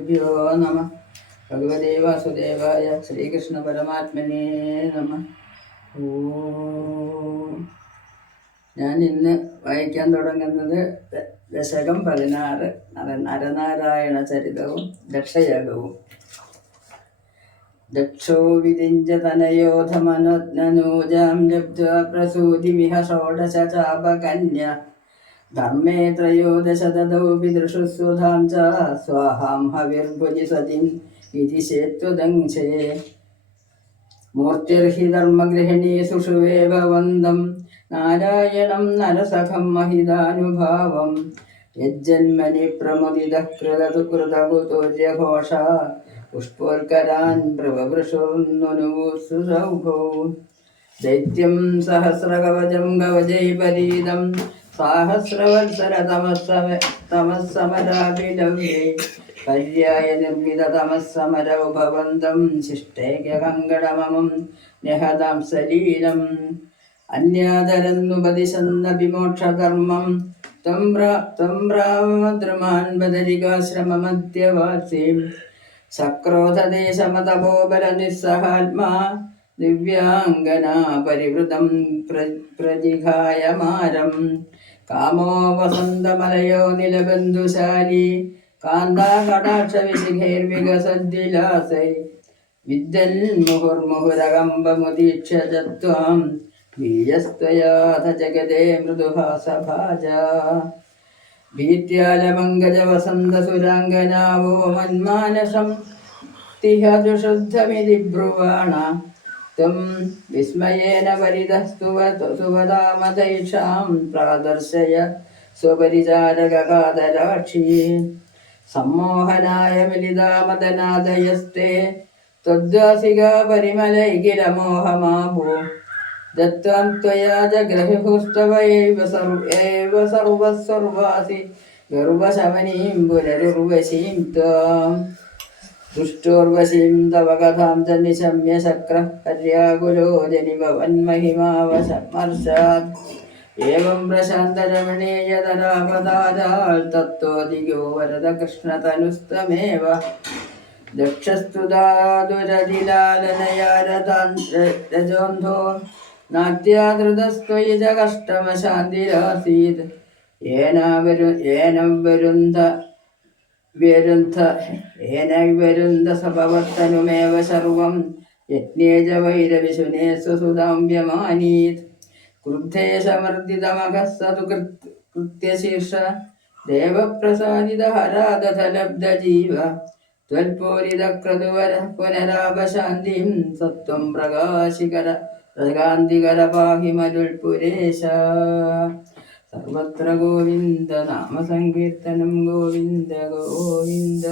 ശ്രീഗുരുഭ്യോ നമ. ഭഗവതേ വാസുദേവായ ശ്രീകൃഷ്ണ പരമാത്മനേ നമ. ഞാൻ ഇന്ന് വായിക്കാൻ തുടങ്ങുന്നത് ദശകം 16 നരനാരായണ ചരിതവും ദക്ഷയാഗവും. ദക്ഷോ വിരിഞ്ച തനയോധമനോജ്ഞനൂജാം ലബ്ധ്വാ പ്രസൂതിമിഹ ഷോഡശ ചാപകന്യ ധർമ്മേ ത്രയോദശ തദൗ പിതൃഷുസ്വധാം ച സ്വാഹാം ഹവിർഭുജി സതിം ഇതി ശേത്വദംശേ മൂർത്തിർഹി ധർമ്മഗൃഹിണീ സുഷുവേവ വന്ദം നാരായണം നരസഖം മഹിതാനുഭാവം യജ്ജന്മനി പ്രമുദിതഃ കൃതകുതോര്യഘോഷ പുഷ്പോൽക്കരാൻ പ്രവവൃഷോന്നുനുസൗഭോ ദൈത്യം സഹസ്രകവചം കവചൈപരീതം സാഹസ്രവത്സര തമസ്സമരാഭിലവ്യേ പര്യായ നിർമ്മിത തമസ്സമരൗ ഭവന്തം ശിഷ്ടേകങ്കടമമം നിഹതാം സലീലം അന്യാതരന്നുപദിശന്ന വിമോക്ഷധർമ്മം ത്വം ബ്രാവദ്രുമാൻ ബദരികാശ്രമമധ്യവാസീം സക്രോധദേശമതപോബല നിസ്സഹാത്മാ ദിവ്യാംഗനാ പരിവൃതം പ്രജിഘായമാരം കാമോ വസന്തമലയോ നിലബന്ധുശാലി കാന്താകടാക്ഷവിശിഖൈർവികസദ്വിലാസൈ വിദ്യൻ മുഹുർമുഹുരകമ്പമുദീക്ഷ്യ ത്വാം ബീജസ്ത്വയാഥ ജഗദേ മൃദുഹാസഭാജ ഭീത്യാലമംഗജവസന്തസുരാംഗനാവോ മന്മാനസം തിഹജുഷുദ്ധമിതി ബ്രുവാണ ത്വം വിസ്മയേന പരിതസ്തുവതാമതൈഷാം പ്രാദർശയ സ്വപരിചാരകാദരാക്ഷി സമ്മോഹനായ മിലിതാമദനാദയസ്തേ ത്വദ്വാസികാ പരിമലൈകിലമോഹമാഭൂ ദത്വാം ത്വയാ ജഗ്രഹിഭുസ്തവ ഏവ സർവസർവാസി ഗർവശമനീം പുനരുർവശീം ത്വാം ദുഷ്ടോർവശീം തവ കഥാം ച നിശമ്യ ശക്രഃ പര്യാകുലോ ജനിഭവന്മഹിമാവശമർഷാത് ഏവം പ്രശാന്തരമണീയതരാപദാരാൽ തത്വദിഗോ വരദകൃഷ്ണതനുസ്തമേവ ദക്ഷസ്തുതാദുരതിലാലനയാരതാൻ രജോന്ധോ നാട്യാധൃതസ്ത്വയി ച കഷ്ടമശാന്തിരാസീത് ഏനവരുന്ധ സപവർത്തനുമേവ സർവം യജ്ഞേജ വൈരവിശുനേ സ്വസുതാം വ്യമാനീത് ക്രുദ്ധേശമർദ്ദിതമഖഃ സതു കൃത്യശീർഷ ദേവപ്രസാദിത ഹരാദലബ്ധജീവ ത്വൽപൂരിതക്രതുവര പുനരാപശാന്തിം സത്വം പ്രകാന്തികര പാഹി മരുൾപുരേശ. സർവത്ര ഗോവിന്ദ നാമസങ്കീർത്തനം ഗോവിന്ദ ഗോവിന്ദ.